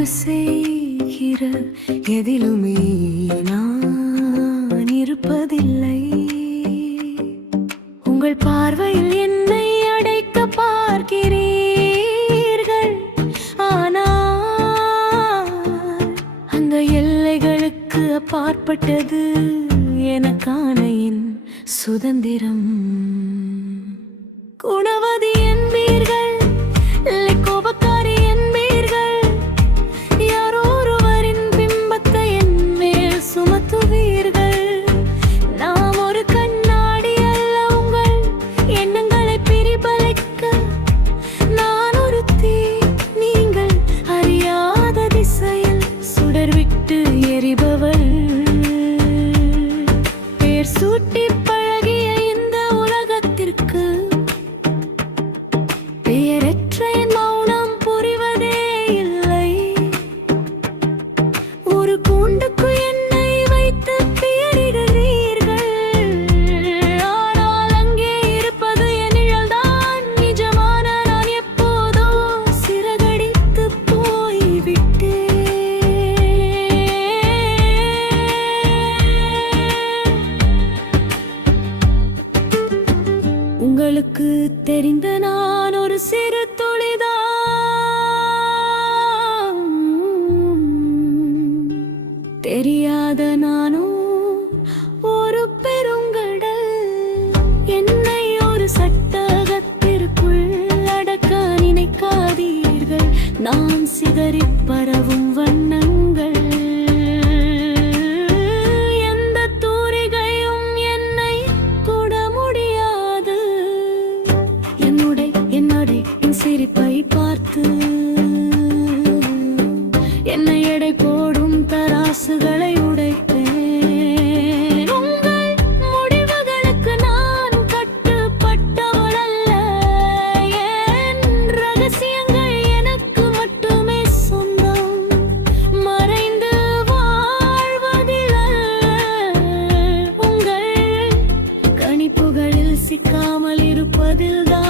தப்பு செய்கிற எதிலுமே நான் இருப்பதில்லை. உங்கள் பார்வையில் என்னை அடைக்க பார்க்கிறீர்கள். ஆனால் அந்த எல்லைகளுக்கு அப்பாற்பட்டது எனக்கான என் சுதந்திரம். குணவதிய உங்களுக்கு தெரிந்த நான் ஒரு சிறு துளிதான். தெரியாத நானும் ஒரு பெருங்கடல். என்னை ஒரு சட்டகத்திற்குள் அடக்க நினைக்காதீர்கள். நான் சிதறி படைப்பை பார்த்து என்னை எடை போடும் தராசுகளை முடிவுகளுக்கு நான் கட்டுப்பட்டவளல்ல. ரகசியங்கள் எனக்கு மட்டுமே சொந்தம். மறைந்து வாழ்வதில் உங்கள் கணிப்புகளில் சிக்காமல் இருப்பதில்தான்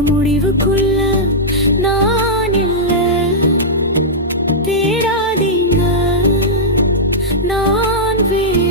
முடிவுக்குள்ள நான் இல்ல. தேடாதீங்க. நான் வே